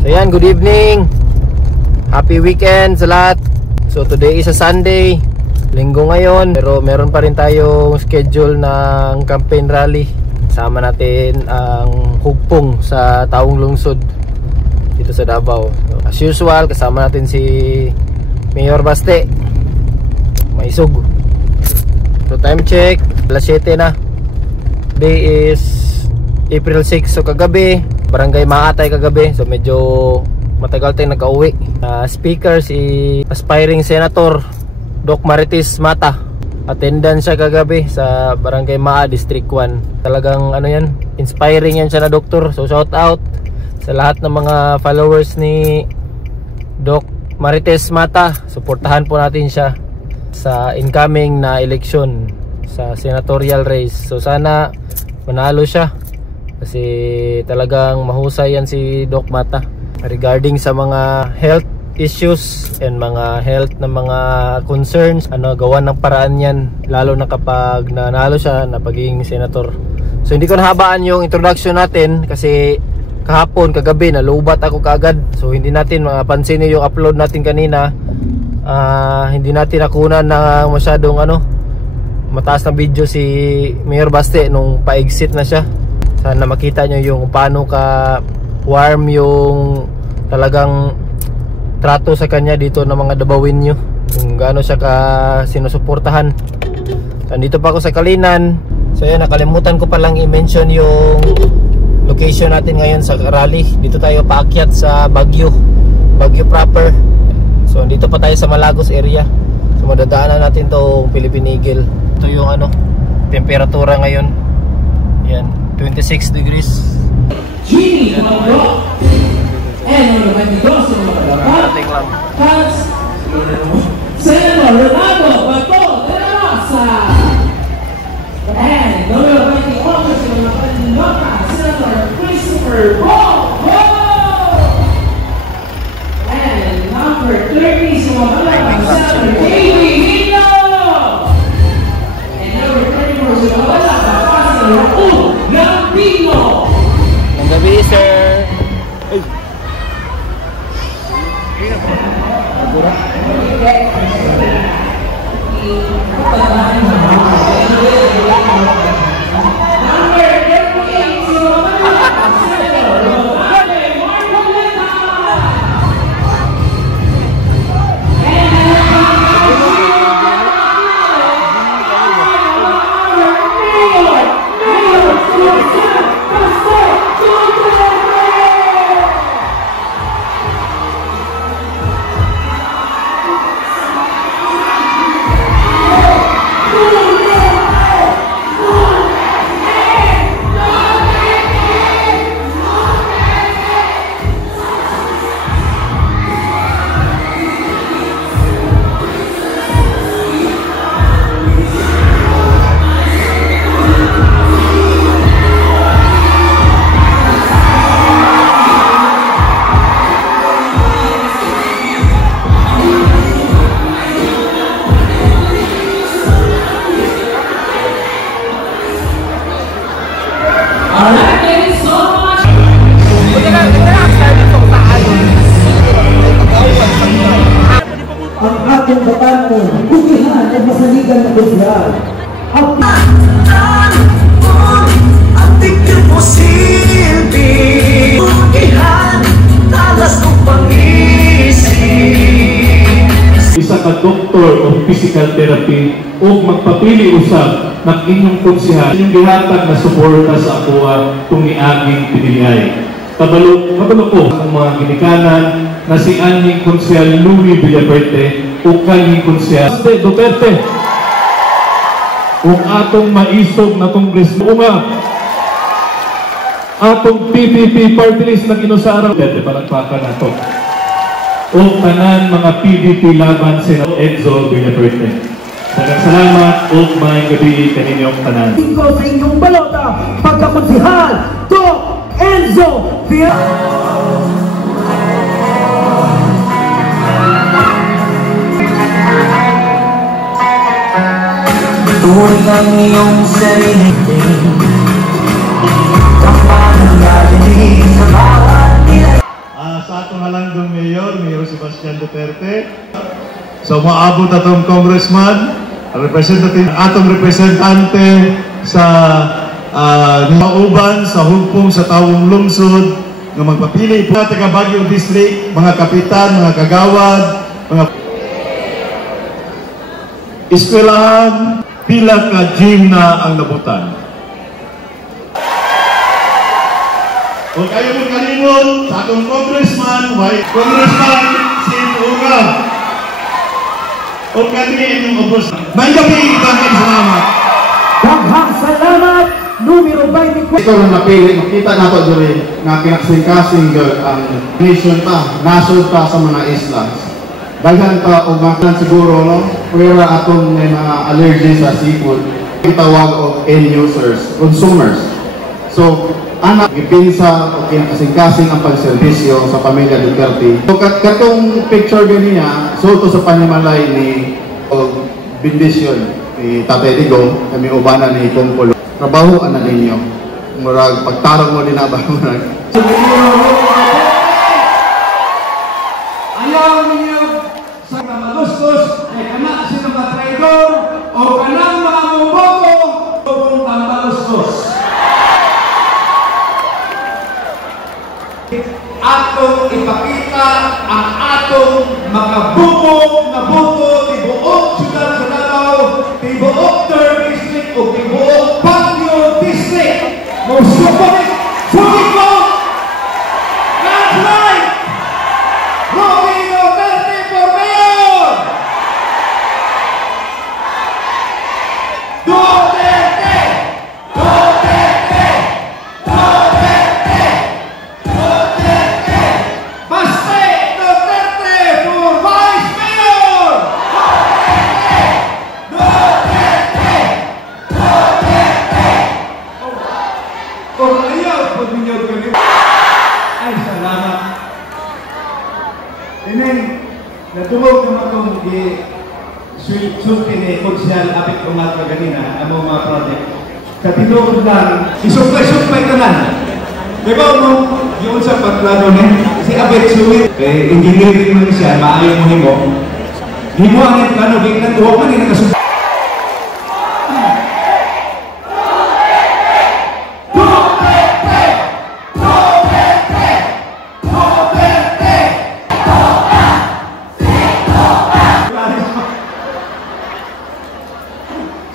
So yan, good evening. Happy weekend sa lahat. So today is a Sunday, linggo ngayon, pero meron pa rin tayong schedule ng campaign rally. Sama natin ang hugpong sa Taong Lungsod dito sa Davao. So, as usual, kasama natin si Mayor Baste, Maisog. So time check, alas 7 na. Day is April 6. So kagabi, Barangay Maatay kagabi. So medyo matagal tayong nag-uwi. Speaker si aspiring Senator Doc Marites Mata. Attendance siya kagabi sa Barangay Maa, District 1. Talagang ano yan, inspiring yan siya na doktor. So shout out sa lahat ng mga followers ni Doc Marites Mata. Suportahan po natin siya sa incoming na election sa senatorial race. So sana manalo siya, kasi talagang mahusay yan si Doc Mata regarding sa mga health issues and mga health na mga concerns. Gawa ng paraan yan, lalo na kapag nanalo siya na pagiging senator. So hindi ko nahabaan yung introduction natin kasi kahapon, kagabi, nalubat ako kaagad. So hindi natin mapansin yung upload natin kanina. Hindi natin nakunan na masyadong mataas na video si Mayor Baste nung pa-exit na siya. Sana makita nyo yung paano ka warm yung talagang trato sa kanya dito ng mga Dabawin nyo, kung gaano siya ka sinusuportahan. Nandito pa ako sa Kalinan. So yun, nakalimutan ko palang i-mention yung location natin ngayon sa rally. Dito tayo paakyat sa Baguio proper. So dito pa tayo sa Malagos area. So madadaanan natin tong Philippine Eagle. Ito yung temperatura ngayon. Yan, 26 degrees. Gini Manolo and on the Mendoza Senator Renato Bato de la Rosa and number 20 August Senator Christopher Bongo and number 30 Senator Davey Hino and number 34 Senator Raul Gambino. Gabi, sir. Ay. Ang ating batang bukihan at masaligan na lugar. Ang tigil mo silbi, bukihan, talas ng pangisip. Isa ka doktor o physical therapy o magpapili usab ng inyong konsehan, inyong gihatag na suporta sa akuha kung iaging pinilihay. Kabalo ko ang mga ginikanan na si Anying Konsehal Louie Villaverte o kanyang Konsehal Duterte o atong maisog na kongreso nga atong PPP party list na ginusaraw dito palagpakan nato o tanan mga PDP laban sa Enzo Villaverte. Daghang salamat o may gabi kaninyong tanan. Tingko sa inyong balota pagkakonsehan Doc Enzo Villaverte. Tuwing ang iyong sarili kapanang narinig sa bawat nila. Sa sa atong halandong Mayor Sebastian Duterte. So maabot atong congressman, representative, atong representante sa Mauban, sa Hugpong, sa Tawong Lungsod, nga magpapili po taga Baguio District, mga kapitan, mga kagawad, mga eskwelahan, pila ka gym na ang nabutan. Kung kayo mo kalimot sa atong congressman, Congressman Sin Uga. O kami inyong obos. May gabi, daghang salamat. Daghang salamat, numero 24. Ito na napili, makita na ito diri na kinakasing-kasing ang nation ta, nasod ta sa mga islas. Daghan ta o makan siguro, no? Pwera atong may mga allergies sa seafood. Itawag o end users, consumers. So, anak, ipinsa o kinakasing-kasing ang pagserbisyo sa pamilya Duterte. So, katong picture ganiya, so ito sa panimalay ni bendisyon ni Tatay Digo, kami ubanan ni Kongpolo. Trabahoan na ninyo. Murag, pagtarong mo din na ba? Ayaw ninyo sa kamalustos ay kanak silang matraidor o kanang mga mumoto o kung tambalustos. Atong ipakita ang atong makabubog na buto ni buong syudad sa Davao, ni buong 3rd District o ni buong Baguio District. Musupit! Sumit mo! That's right! Robin Duterte for Mayor! Duterte! Duterte! Duterte! Duterte! Baste Duterte for Vice Mayor! Duterte! Duterte! Duterte! Kung ayaw po ninyo kami, ay salamat. And then, natulog naman itong sulti ni Konsyal Apit Umat kanina, ang mga project. Sa tinulog lang, isumpay-sumpay ka na. Diba mo, yung sa pagplano niya, si Apit Suwit, engineering mo siya, maayon mo himo. Himo ang yung plano, di na tuwag man, nakasumpay.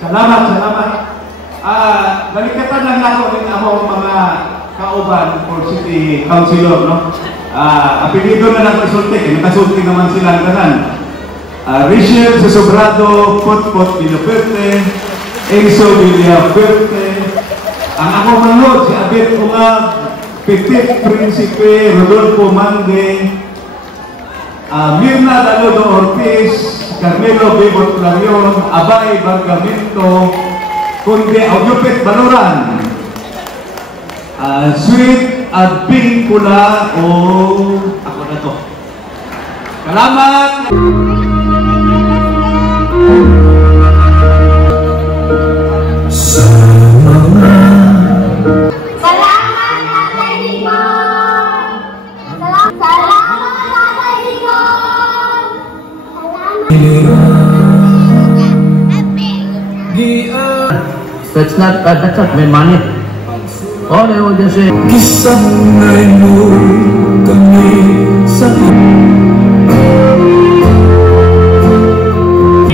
Salamat. Balikatan lang ako din ako mga kauban for city councilor, no? Apelido na lang kasulti, nakasulti naman sila ang kanan. Richard Sobrado, Potpot Villaperte, Enzo Villaperte, ang ako manod, si Abet Umag, Petit Principe, Rodolfo Mande, Mirna Dalodo Ortiz, Carmelo Bebot Clarion, Abay Bargamento, Conde Audiopet Baloran, Sweet Adbing Pula, ako na to. Salamat! That's not my money. All I will just say, Kisanay mo kami sa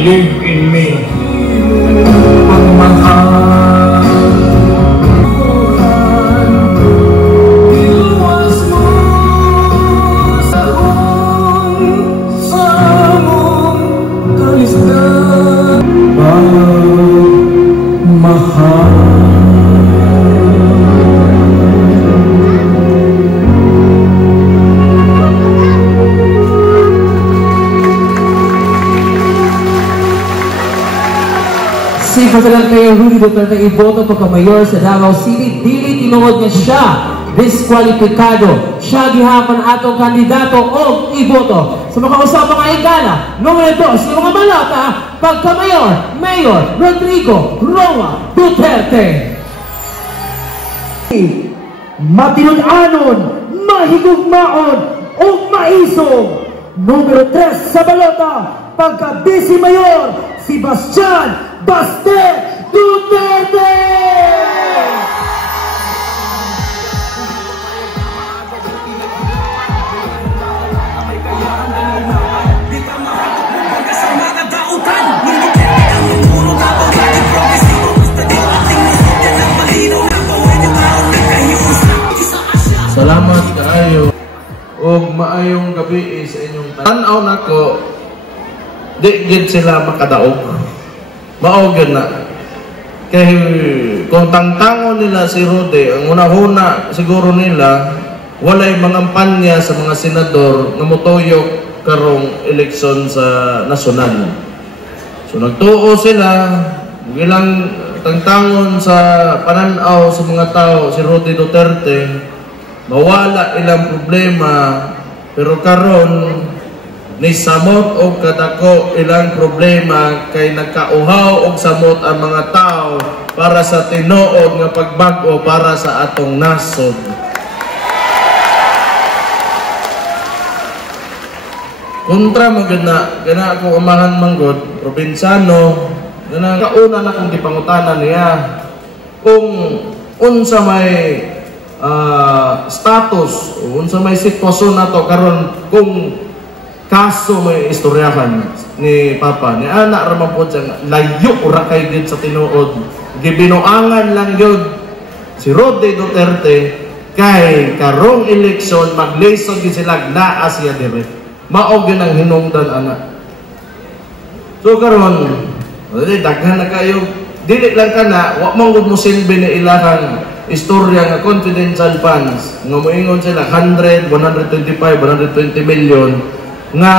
Live in me. pagmahal. Iluwas mo sa among kalisdan. Pagmahal. Si President Mayor Rudy Duterte iboto pagka-mayor sa Davao City, dili tinuod niya siya diskwalipikado. Siya gihapon atong kandidato o iboto. Sa mga usap mga igala, numero 2, sa mga balota, pagka-mayor, Mayor Rodrigo Roa Duterte. Matinud-anon, mahigugmaon, o Malisong. Numero 3 sa balota, pagka-Vice Mayor, si Bastian Baste Duterte! Salamat kaayo og maayong gabi sa inyong tan-aw nako. Di gid sila makadaog. Mao gyud na. Kay kung tangtangon nila si Rode, ang una-una siguro nila walay mangampanya sa mga senador nga motuyok karong eleksyon sa nasyonal. So nagtuo sila bilang tangtangon sa pananaw sa mga tao si Rode Duterte, mawala ilang problema, pero karon ni samot og kadako ilang problema kay nagkauhaw og samot ang mga tao para sa tinuod nga pagbag-o para sa atong nasod. Kontra mo gana ako amahan manggod probinsyano gana kauna na kung gipangutanan niya kung unsa may status o unsa may sitwasyon nato karon kung kaso may istoryahan ni Papa ni anak ra man pod siya layo ra kay gid sa tinuod gibinuangan lang gyud si Rode Duterte kay karong eleksyon maglisod gid sila naa siya dire mao gyud ang hinungdan anak. So karon daghan na kayo dili lang kana wa man gud mo silbi ni ilahang istorya nga confidential funds nga moingon sila 100, 125, 120 million nga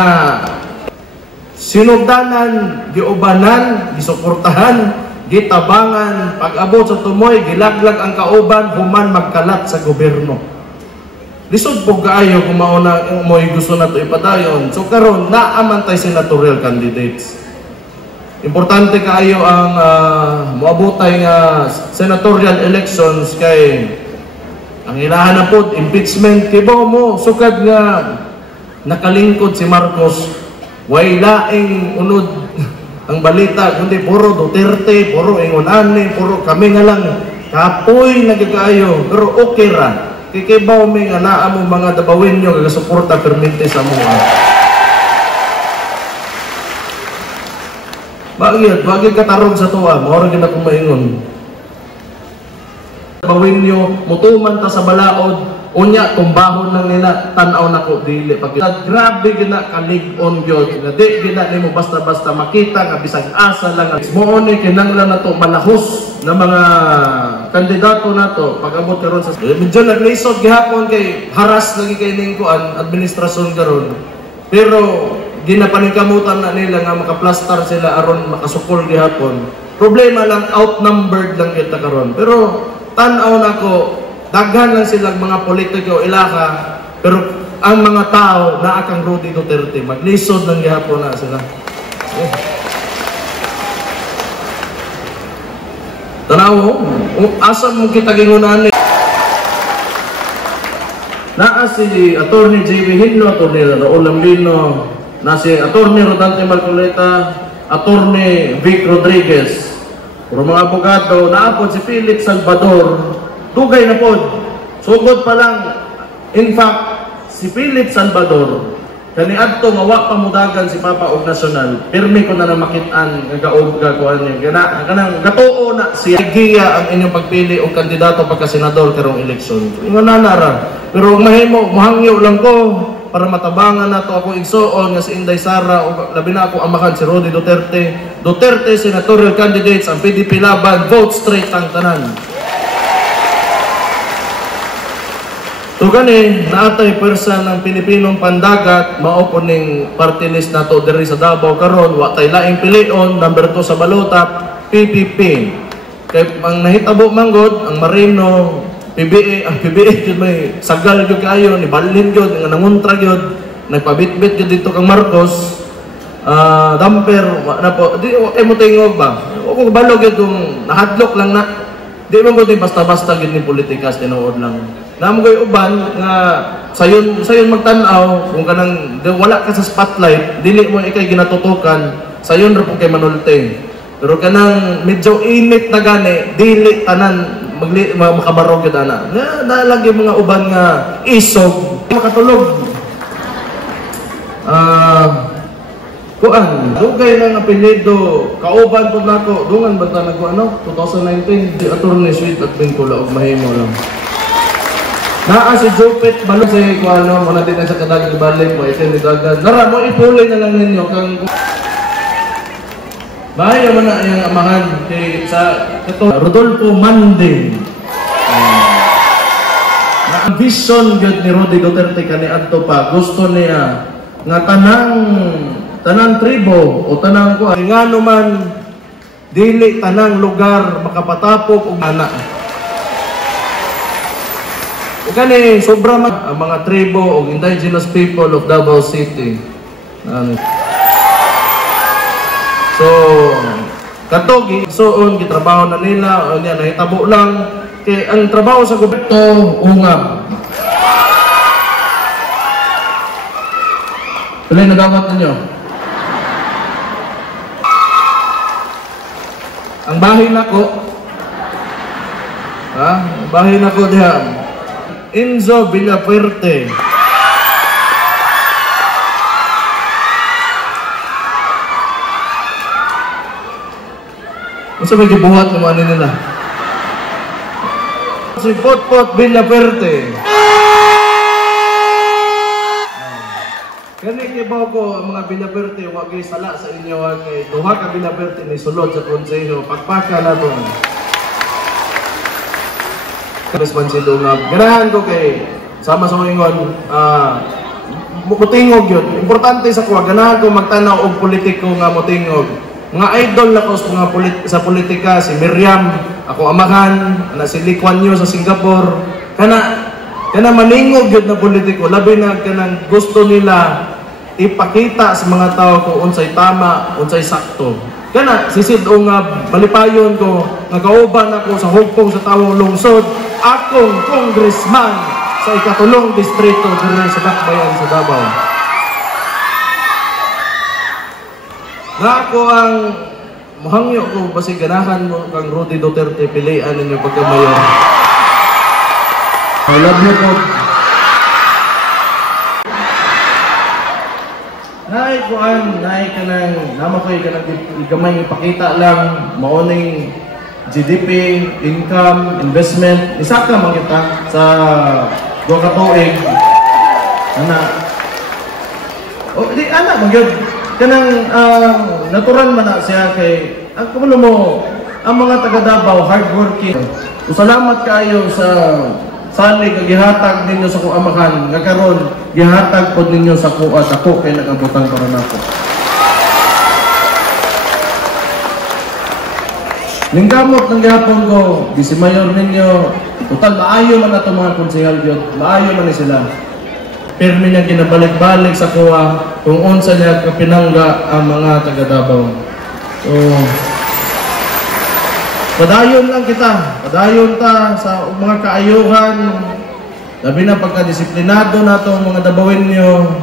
sinugdanan, giubanan, gisuportahan, gitabangan, pag-abot sa tumoy, gilaglag ang kauban, human magkalat sa gobyerno. Lisod po kaayo kung mauna mo'y gusto na ito ipadayon. So karon naamantay senatorial candidates. Importante kaayo ang moabotay nga senatorial elections kay ang ilahan na po impeachment kay mo sukad nga nakalingkod si Marcos way laing unod ang balita kundi puro Duterte, puro ingonani, puro kami nga lang kapoy nagkaayo pero okay ra kay baw mi nga naa mo mga dabawin nyo gasuporta permente sa mga Bagay katarong sa tuwa, maura gina kong maingon. Bawin nyo, mutuman ta sa balaod, unya, tumbahon lang nila, tanaw na ko, dili. Grabe gina kalig-on yun. Di gina ni mo basta-basta makita, nga bisag asa lang. Moone, kinanglan na to, malahos na mga kandidato na to, pag-abot karon sa... Medyo nag-lisod gihapon kay haras lagi kay ningkuan, administrasyon karon. Pero, ginapaningkamutan na nila nga makaplastar sila aron makasukol gihapon. Problema lang outnumbered lang kita karon. Pero tan-aw nako daghan lang silang mga politiko ilaka pero ang mga tao naa kang Rode Duterte maglisod lang gihapon na sila. Tanaw asa mo kita gingunan naa si Attorney J.B. Hinlo, Attorney Raul Lambino, na si Attorney Rodante Marcoleta, Attorney Vic Rodriguez, puro mga abogado, naapod si Philip Salvador, dugay na pod. Sugod pa lang, in fact, si Philip Salvador, kani adto nga wa pamudagan si Papa og nasyonal, pirmi ko na makitaan nga gaog gakuan niya. Kanang gatuo na siya giya ang inyong pagpili og kandidato pagka senador karong eleksyon. Ingon na ra. Pero mahimo, mahangyo lang ko para matabangan nato ako igsoon nga si Inday Sara o labi na ako amakan si Rode Duterte. Duterte senatorial candidates ang PDP laban, vote straight ang tanan. So gani, naatay pwersa ng Pilipinong Pandagat, mao po ning party list nato diri sa Davao karon, wa tay laing pilion, number 2 sa balota, PPP. Kay ang nahitabo manggod ang Marino PBA, ang PBA yun may sagal yun kayo, ni Balin yun, nga nanguntra yun, nagpabitbit yun dito kang Marcos, damper, na po, di mo tingog ba? O kung balog yun, kung nahadlok lang na, di man ko basta-basta gid ni politikas tinuod lang. Namo koy uban nga sayon magtan-aw kung kanang wala ka sa spotlight, dili mo ikay ginatutukan, sayon ra po kay manulte. Pero kanang medyo init na gani, dili tanan makabarog yun ana. Nalagi mga uban nga isog, makatulog. Kuan, dugay ng apelyido, kauban po nako, dungan ba ta nagko 2019, di attorney Sweet at Bingkula og mahimo lang. Naa si Jupit balog sa kuan mo natin sa kadag ibalik mo isen ni dagan. Nara mo ipulay na lang ninyo kang bahay man na yung amahan kay sa ito Rodolfo Manding. Na vision gud ni Rodi Duterte kaniadto pa gusto niya nga tanang tribo o tanang ko ngano man dili tanang lugar makapatapok og ana. O kani sobra man ang mga tribo o indigenous people of Davao City. So katogi soon gitrabaho na nila o niya nahitabo lang kay ang trabaho sa gobyerno ungab. Tuloy nagawat ninyo. Ang bahay nako, bahay nako diha, Enzo Villafuerte. Masa may gibuhat ng ano nila? Si Potpot Villafuerte. Kani kibaw ko ang mga Villafuerte, wag kay sala sa inyo kay duha ka Villafuerte ni sulod sa konseho pagpaka naton. Responsible nga. Ganahan ko kay sama sa ingon mutingog yun. Importante sa kuha ganahan ko magtanaw og politiko nga mutingog. Mga idol na ko sa politika si Miriam, ako amahan, na si Lee Kuan Yew sa Singapore. Kana maningog yun na politiko, labi na kanang gusto nila ipakita sa mga tao kung unsay tama, unsay sakto. Kana sisid o nga malipayon ko, nagauban ako sa hugpong sa tawong lungsod, akong congressman sa ikatulong distrito diri sa Dakbayan sa Davao. Na ako ang mahangyo ko basig ganahan mo kang Rodi Duterte pilian ninyo pagkamayor. I love you po. Nay ka nang namakoy ka nang gamay ipakita lang maoning GDP, income, investment. Isa ka makita sa do ka tuig. Ana. O di ana magyud kanang natural man na siya kay ang kumulo mo ang mga taga Davao hardworking. Salamat kayo sa salig gihatag ninyo sa kuamahan nga karon gihatag pod ninyo sa kuha ako kay nagabutang para nako. Ningkamot ng gihapon ko, si Mayor ninyo, total maayo man ato mga konsehal gyud, maayo man ni sila. Pirmi niya ginabalik-balik sa kuha kung unsa niya kapinangga ang mga taga Davao. So padayon lang kita, padayon ta sa mga kaayuhan, labi na pagka-disiplinado na itong mga Dabawin nyo,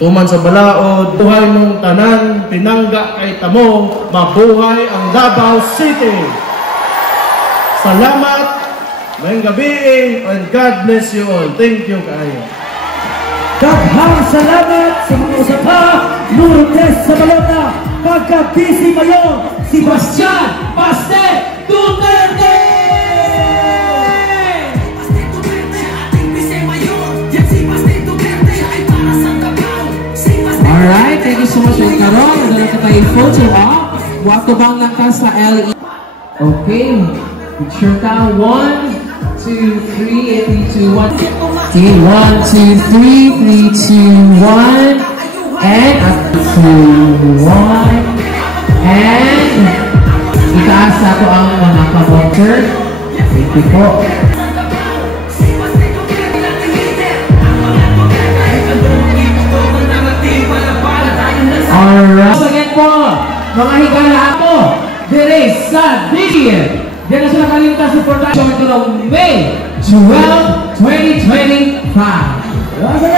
tuman sa balaod, buhay mong tanan, pinangga kay tamo, mabuhay ang Davao City! Salamat, mayang gabi, and God bless you all. Thank you kaayo. Daghang salamat sa mga usapa, Lourdes sa balota, pagka-busy Mayor, Sebastian Paste Duterte! Alright, thank you so much for Carol. Nadala ka tayo photo op. Wato bang lakas sa LE? Okay, picture ka. 1, 2, 3, 3, 2, 1. Okay, 1, 2, 3, 3, 2, 1. And up to 1. And itaas na ito ang mga kabunker. Thank you po. Alright. Again po, mga higala ako, dire sa Digir. Diyan na sila kalimta, support noong May 12, 2025.